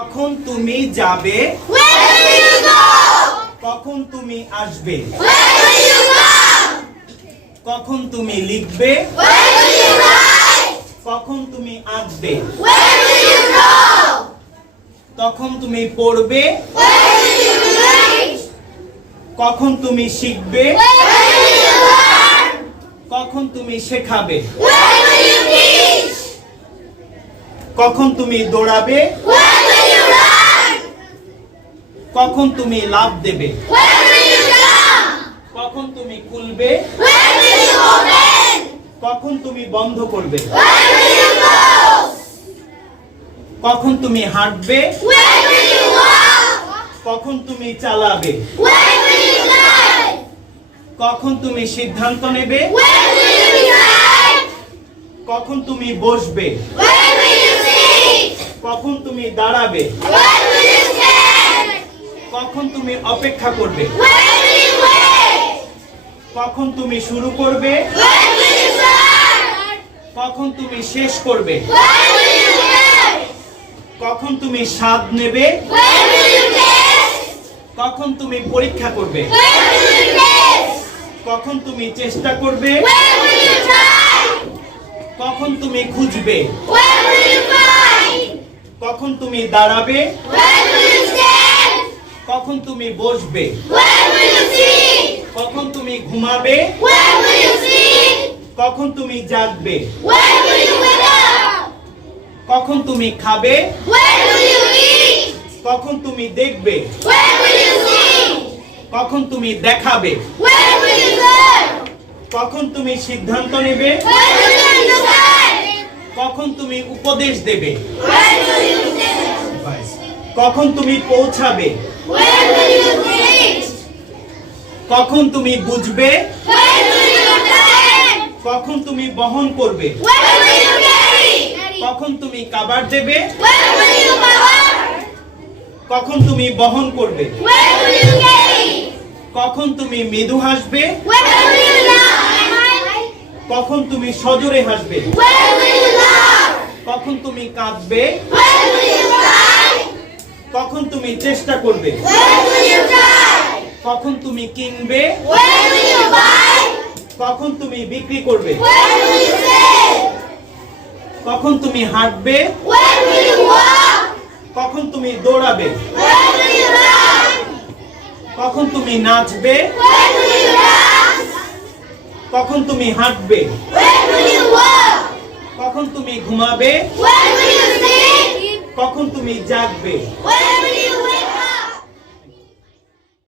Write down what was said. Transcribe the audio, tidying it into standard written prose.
কখন তুমি যাবে? Where will you go? কখন তুমি আসবে? Where will you go? কখন তুমি লিখবে? Where will you write? কখন তুমি আঁকবে? Where will you draw? তখন তুমি পড়বে? Where will you read? কখন তুমি শিখবে? Where will you learn? কখন তুমি শেখাবে? Where will you teach? কখন তুমি দৌড়াবে? Where will you run? কখন তুমি লাফ দেবে? Where will you jump? কখন তুমি খুলবে? Where will you open? কখন তুমি বন্ধ করবে? Where will you close? কখন তুমি হাঁটবে? Where will you walk? কখন তুমি চালাবে? Where will you drive? কখন তুমি সিদ্ধান্ত নেবে? Where will you decide? কখন তুমি বসবে? Where will you sit? কখন তুমি দাঁড়াবে? Where will you stand? কখন তুমি অপেক্ষা করবে? Where will you wait? কখন তুমি শুরু করবে? Where will you start? কখন তুমি শেষ করবে? Where will you end? কখন তুমি স্বাদ নেবে? Where will you taste? কখন তুমি পরীক্ষা করবে? Where will you taste? কখন তুমি চেষ্টা করবে? Where will you try? কখন তুমি খুঁজবে? Where will you find? কখন তুমি দাঁড়াবে? Where will you stand? কখন তুমি বসবে? Where will you sit? কখন তুমি ঘুমাবে? Where will you sleep? কখন তুমি জাগবে? Where will you wake up? কখন তুমি খাবে? Where will you eat? কখন তুমি দেখবে? Where will you see? কখন তুমি দেখাবে? Where will you learn? কখন তুমি সিদ্ধান্ত নেবে? Where will you decide? কখন তুমি উপদেশ দেবে? Where will you sit? কখন তুমি পৌঁছাবে? Where will you teach? কখন তুমি বুঝবে? Where will you attend? কখন তুমি বহন করবে? Where will you carry? কখন তুমি কাবার দেবে? Where will you cover? কখন তুমি বহন করবে? Where will you carry? কখন তুমি মৃদু হাসবে? Where will you laugh? কখন তুমি সজোরে হাসবে? Where will you laugh? কখন তুমি কাঁদবে? Where will you cry? কখন তুমি চেষ্টা করবে? Where will you try? কখন তুমি কিনবে? Where will you buy? কখন তুমি বিক্রি করবে? Where will you sell? কখন তুমি হাঁটবে? Where will you walk? কখন তুমি দৌড়াবে? Where will you run? কখন তুমি নাচবে? Where will you dance? কখন তুমি হাঁটবে? Where will you walk? কখন তুমি ঘুমাবে? Where will you sleep? কখন তুমি জাগবে? Where will